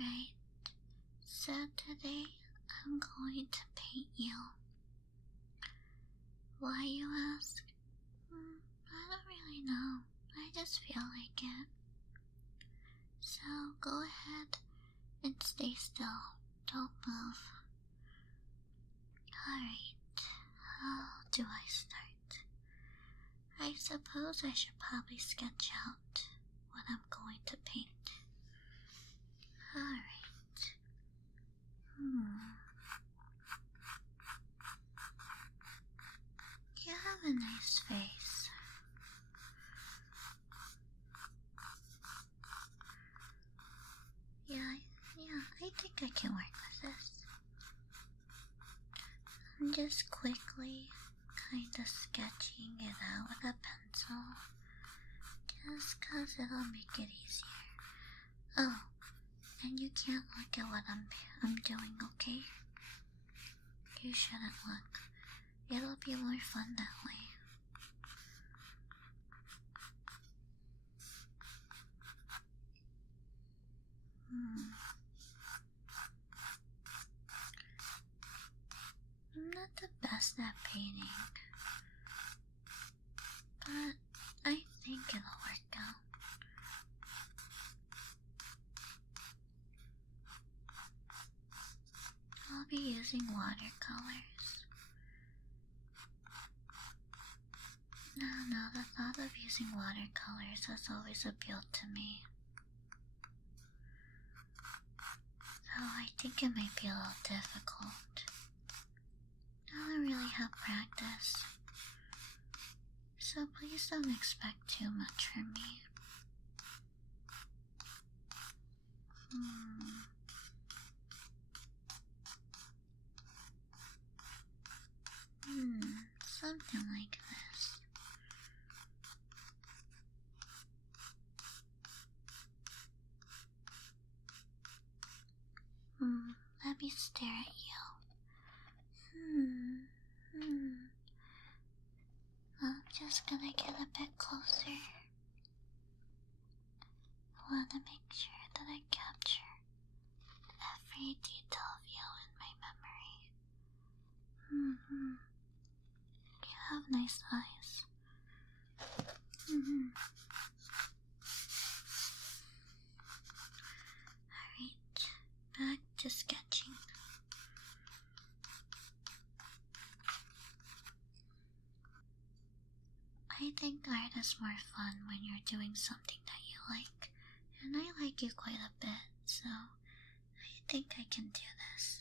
Alright, so today I'm going to paint you. Why, you ask? I don't really know. I just feel like it. So go ahead and stay still. Don't move. Alright, how do I start? I suppose I should probably sketch out what I'm going to paint. Alright. You have a nice face. Yeah, I think I can work with this. I'm just quickly kinda sketching it out with a pencil. Just 'cause it'll make it easier. Oh, and you can't look at what I'm doing, okay? You shouldn't look. It'll be more fun that way. I'm not the best at painting, but I think it'll work out. I'll be using watercolors. No, the thought of using watercolors has always appealed to me. So I think it might be a little difficult. I don't really have practice, so please don't expect too much from me. Something like this. Let me stare at you. I'm just gonna get a bit closer. I want to make sure that I capture every detail of you in my memory. You have nice eyes. Alright, back to sketching. I think art is more fun when you're doing something that you like, and I like you quite a bit, so I think I can do this.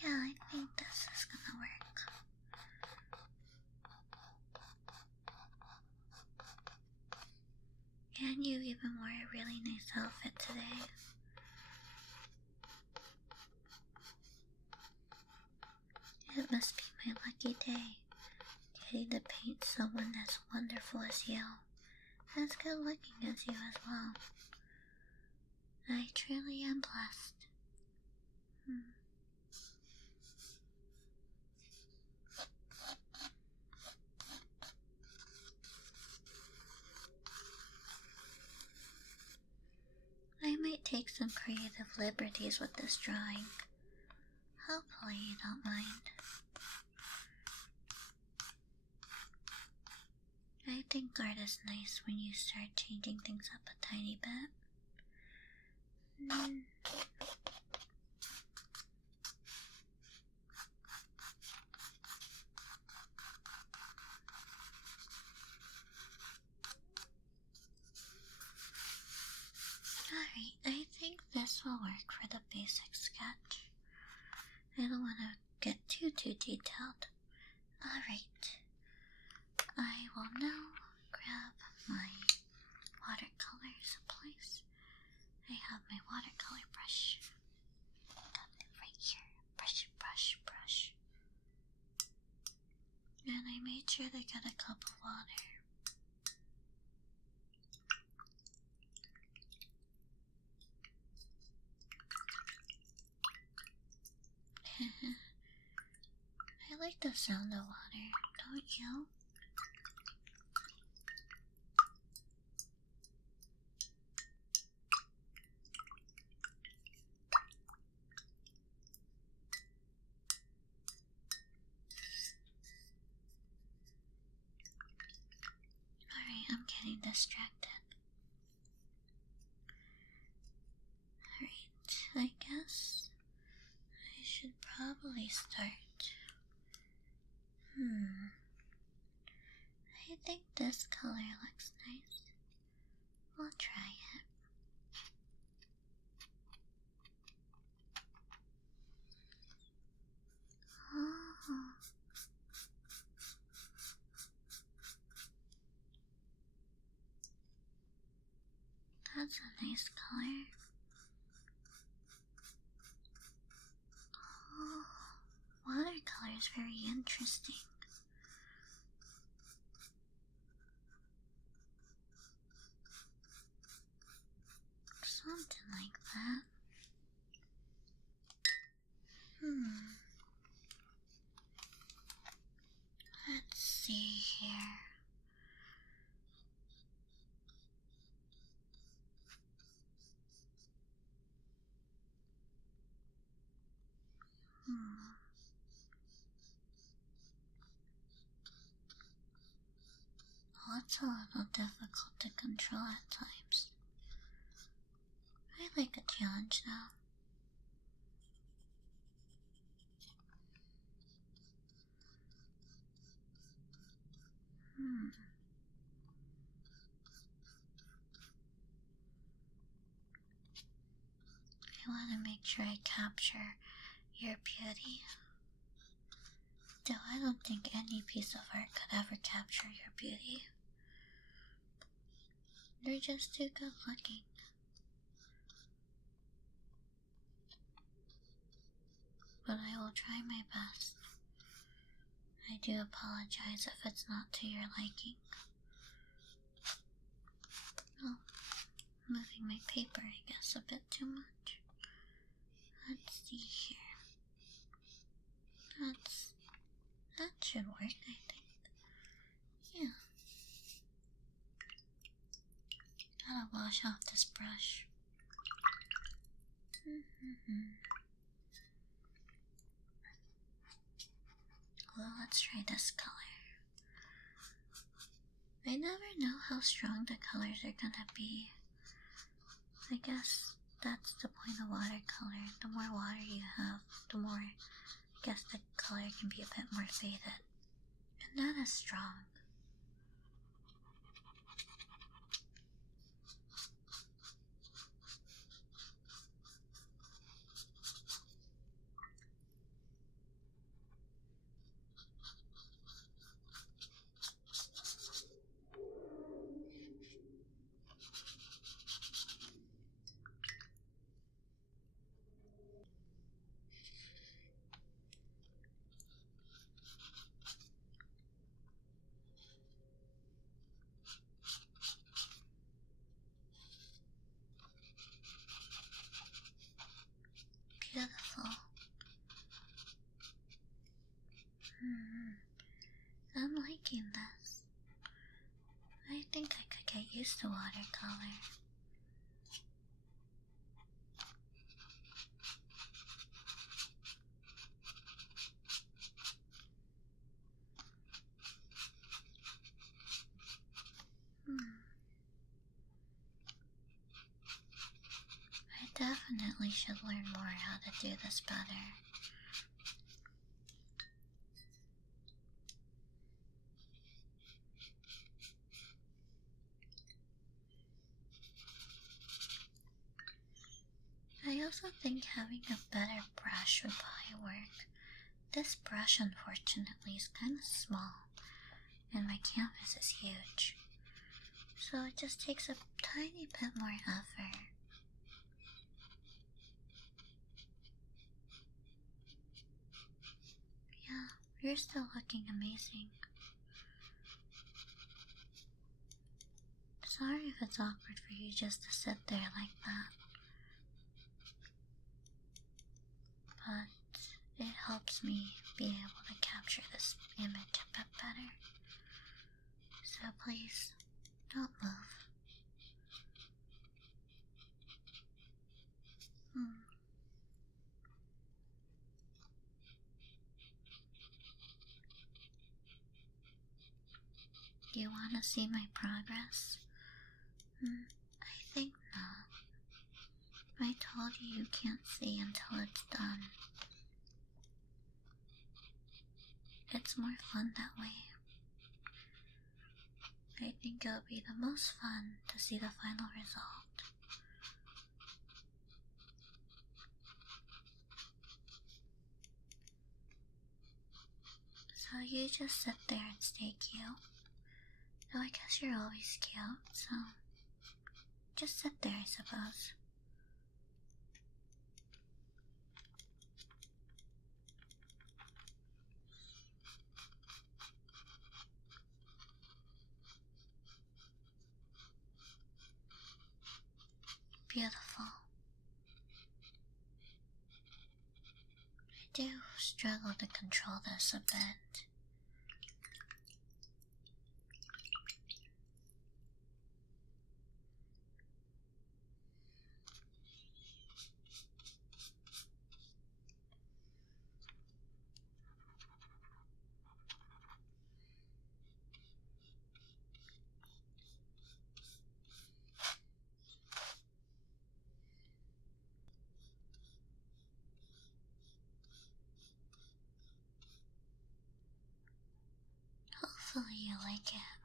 Yeah, I think this is gonna work. And you even wore a really nice outfit today. It must be my lucky day, getting to paint someone as wonderful as you, as good looking as you as well. I truly am blessed. I might take some creative liberties with this drawing. Hopefully you don't mind. I think art is nice when you start changing things up a tiny bit. Alright, I think this will work for the basic sketch. I don't want to get too detailed. Alright. I will now grab my watercolor supplies. I have my watercolor brush. Got it right here. Brush. And I made sure to get a cup of water. I like the sound of water, don't you? Alright, I'm getting distracted. Alright, I guess I should probably start. I think this color looks nice. We'll try it. Oh. That's a nice color. Oh, watercolor is very interesting. Something like that. Let's see here. Well, it's a little difficult to control at times. I like a challenge though. I want to make sure I capture your beauty. Though I don't think any piece of art could ever capture your beauty. You're just too good looking. But I will try my best. I do apologize if it's not to your liking. Oh, moving my paper, I guess, a bit too much. Let's see here. That should work, I think. Yeah. Gotta wash off this brush. Well, let's try this color. I never know how strong the colors are gonna be. I guess that's the point of watercolor. The more water you have, the more, I guess the color can be a bit more faded. And not as strong. Beautiful. I'm liking this. I think I could get used to watercolor. I definitely should learn more how to do this better. I also also think having a better brush would probably work. This brush, unfortunately, is kind of small, and my canvas is huge, so it just takes a tiny bit more effort. Yeah, you're still looking amazing. Sorry if it's awkward for you just to sit there like that, but it helps me be able to capture this image a bit better. So please, don't move. Do you want to see my progress? I think not. I told you can't see until it's done. It's more fun that way. I think it'll be the most fun to see the final result. So you just sit there and stay cute. Though I guess you're always cute, so just sit there, I suppose. Beautiful. I do struggle to control this a bit. Hopefully you like it.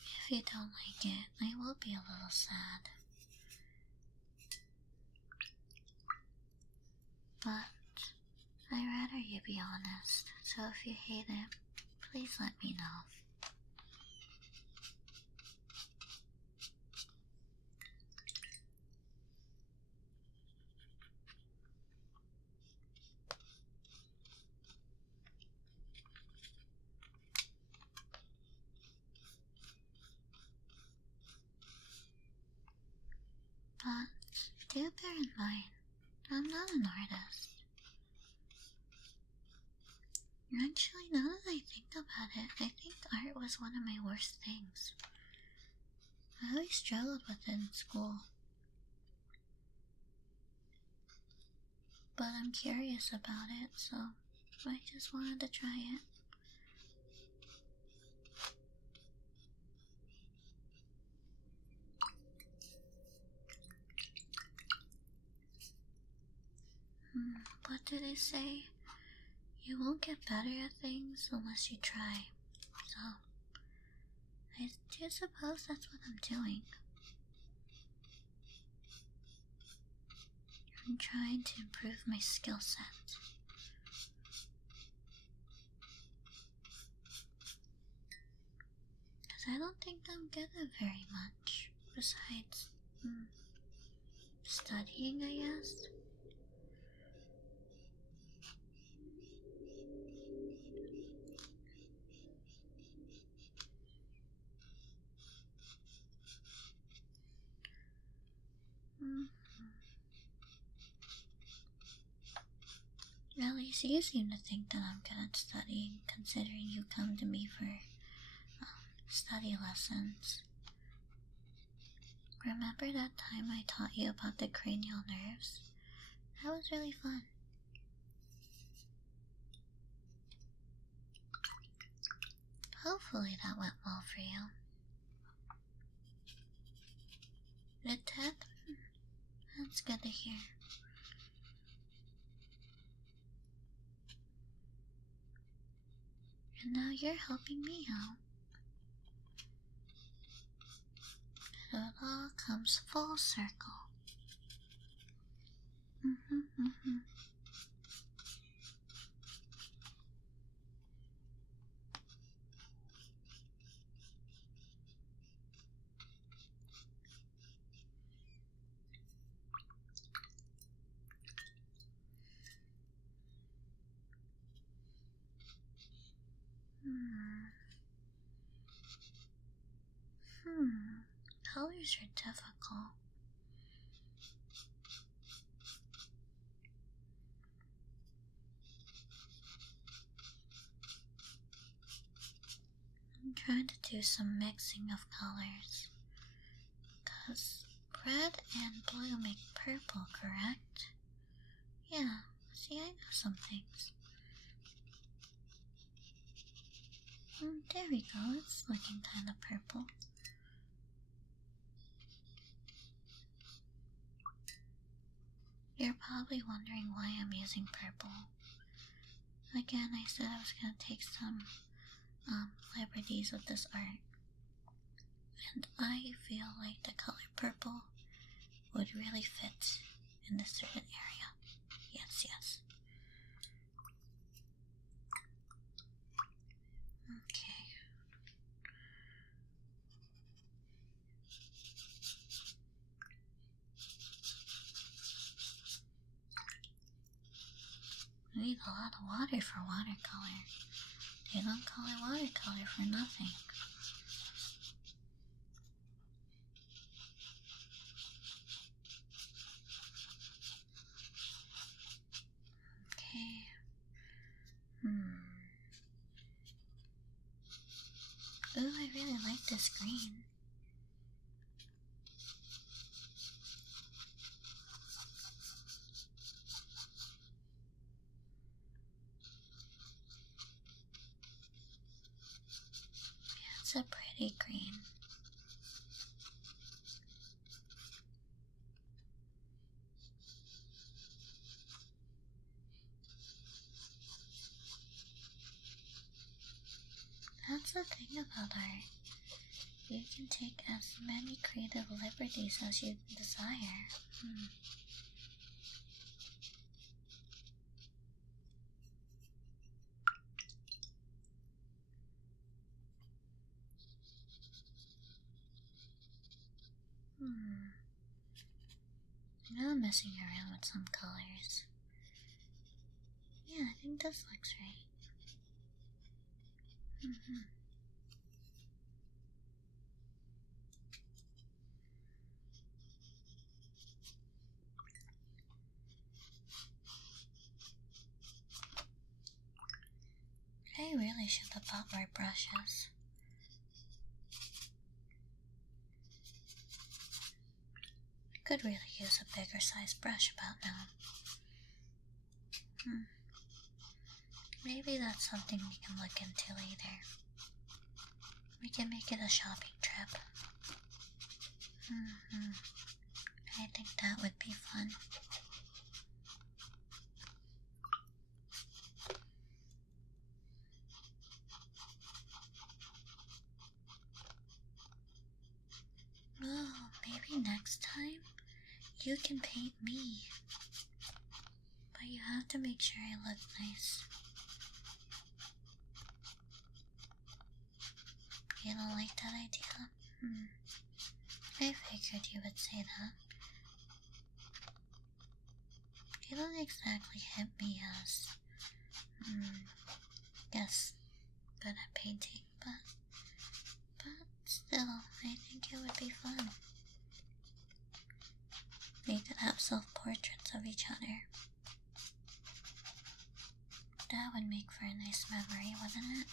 If you don't like it, I will be a little sad. But I'd rather you be honest, so if you hate it, please let me know. But do bear in mind, I'm not an artist. Actually, now that I think about it, I think art was one of my worst things. I always struggled with it in school. But I'm curious about it, so I just wanted to try it. What did they say? You won't get better at things unless you try. So, I do suppose that's what I'm doing. I'm trying to improve my skill set. Because I don't think I'm good at very much. Besides, studying, I guess. At least you seem to think that I'm good at studying, considering you come to me for study lessons. Remember that time I taught you about the cranial nerves? That was really fun. Hopefully that went well for you. It did? That's good to hear. And now you're helping me out. comes full circle. Mm-hmm. Colors are difficult. I'm trying to do some mixing of colors. Because red and blue make purple, correct? Yeah, see, I know some things. There we go, it's looking kind of purple. You're probably wondering why I'm using purple. Again, I said I was going to take some liberties with this art. And I feel like the color purple would really fit in this certain area. Yes. Okay. We need a lot of water for watercolor. They don't call it watercolor for nothing. Okay. Ooh, I really like this green. Yeah, it's a pretty green. That's the thing about art. You can take as many creative liberties as you desire. Now I'm messing around with some colors. Yeah, I think this looks right. I really should have bought more brushes. I could really use a bigger size brush about now. Maybe that's something we can look into later. We can make it a shopping trip. I think that would be fun. Oh, maybe next time you can paint me. But you have to make sure I look nice. You don't like that idea? I figured you would say that. You don't exactly hit me as, guess, good at painting, but still, I think it would be fun. We could have self-portraits of each other. That would make for a nice memory, wouldn't it?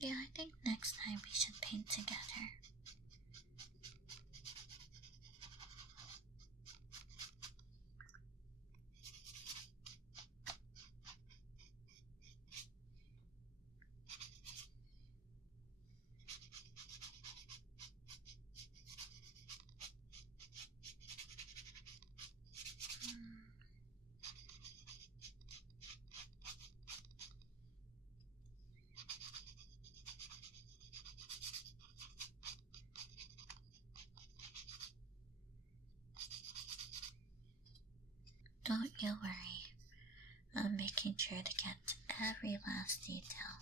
Yeah, I think next time we should paint together. Don't you worry. I'm making sure to get every last detail.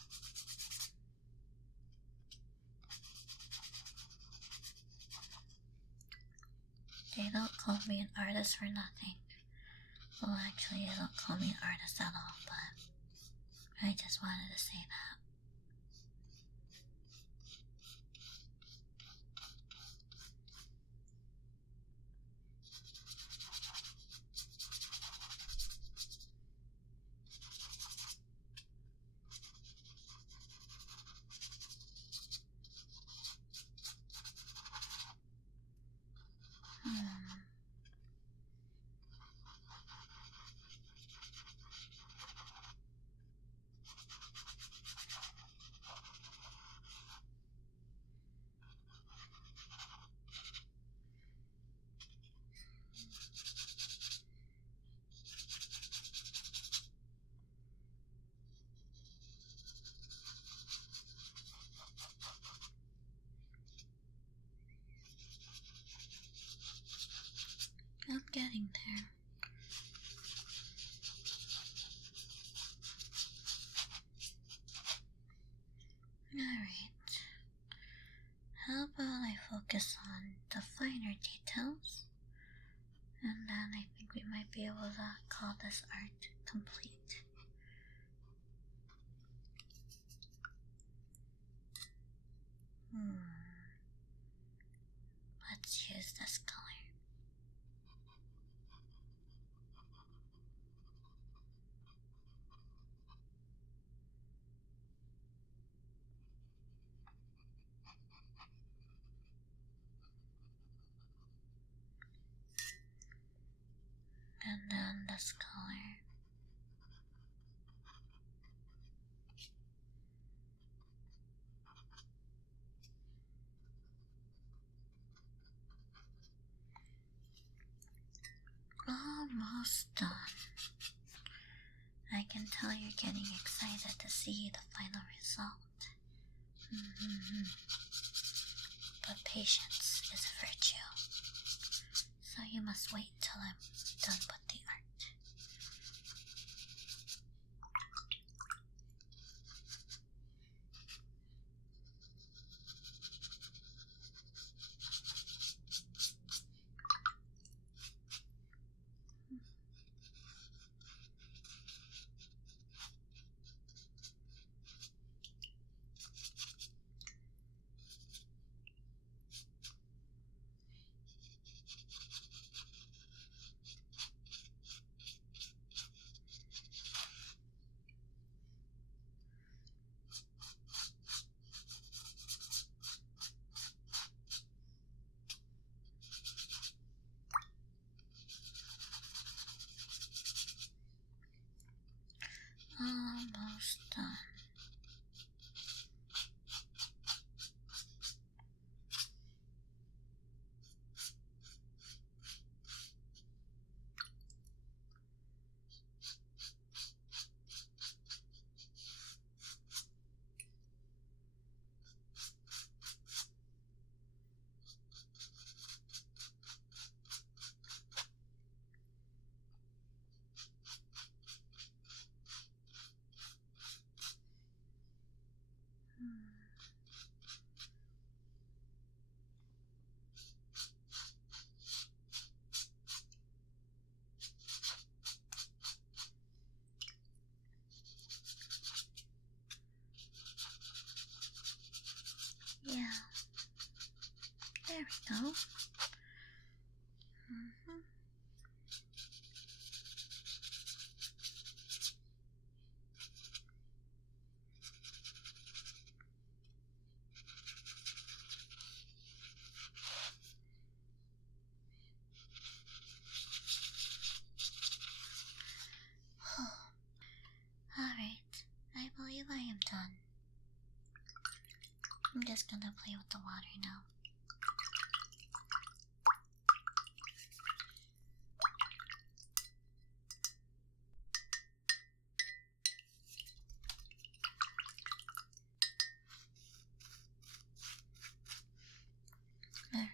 They don't call me an artist for nothing. Well, actually, they don't call me an artist at all, but I just wanted to say that. I'm getting there. Alright. How about I focus on the finer details? And then I think we might be able to call this art complete. Let's use this color. And then this color. Almost done. I can tell you're getting excited to see the final result. But patience is a virtue, so you must wait till I'm done with the art. Almost done. Yeah. There we go. Alright, I believe I am done. I'm just gonna play with the water now. Alright.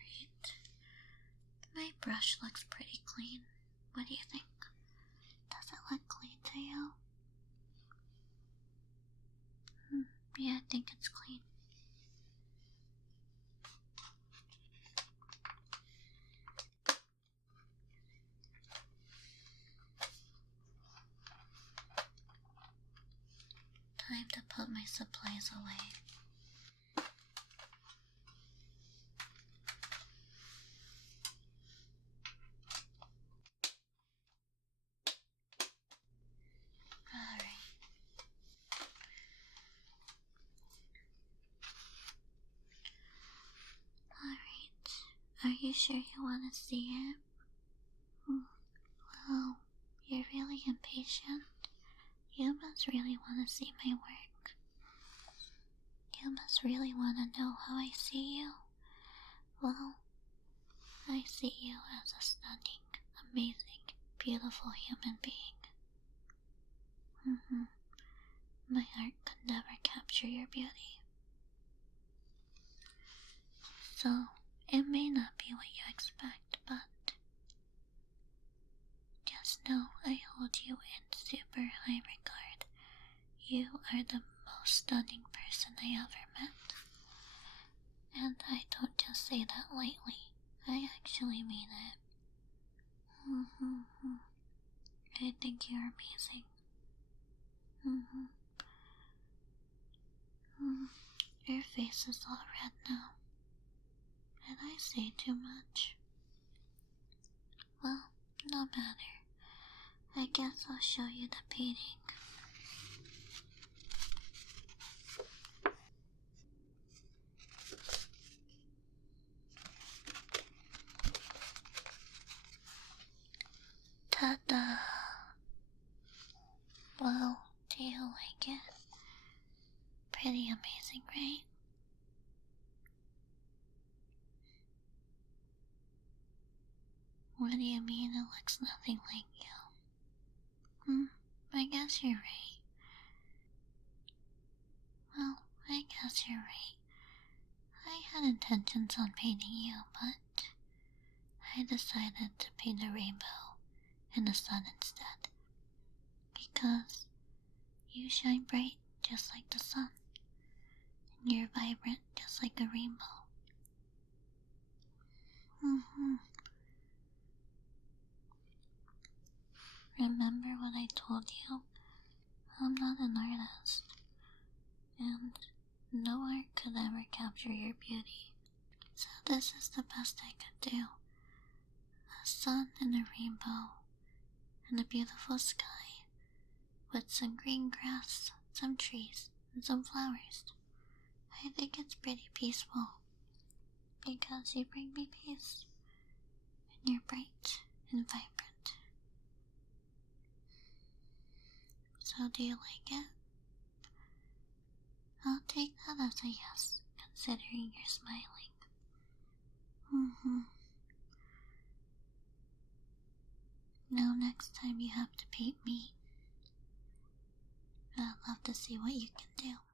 My brush looks pretty clean. What do you think? Does it look clean to you? Yeah, I think it's clean. Time to put my supplies away. Alright. Are you sure you want to see it? Well, you're really impatient. You must really want to see my work. You must really want to know how I see you. Well, I see you as a stunning, amazing, beautiful human being. My art could never capture your beauty. So, it may not be what you expect, but just know I hold you in super high regard. You are the most stunning person I ever met. And I don't just say that lightly. I actually mean it. I think you're amazing. Your face is all red now. Did I say too much? Well, no matter. I guess I'll show you the painting. Ta-da! Well, do you like it? Pretty amazing, right? What do you mean it looks nothing like you? I guess you're right. Well, I guess you're right. I had intentions on painting you, but I decided to paint a rainbow and the sun instead. Because you shine bright just like the sun, and you're vibrant just like a rainbow. Remember what I told you? I'm not an artist, and no art could ever capture your beauty. So this is the best I could do. A sun and a rainbow, and a beautiful sky, with some green grass, some trees, and some flowers. I think it's pretty peaceful, because you bring me peace, and you're bright and vibrant. So do you like it? I'll take that as a yes, considering you're smiling. Now next time you have to paint me, I'd love to see what you can do.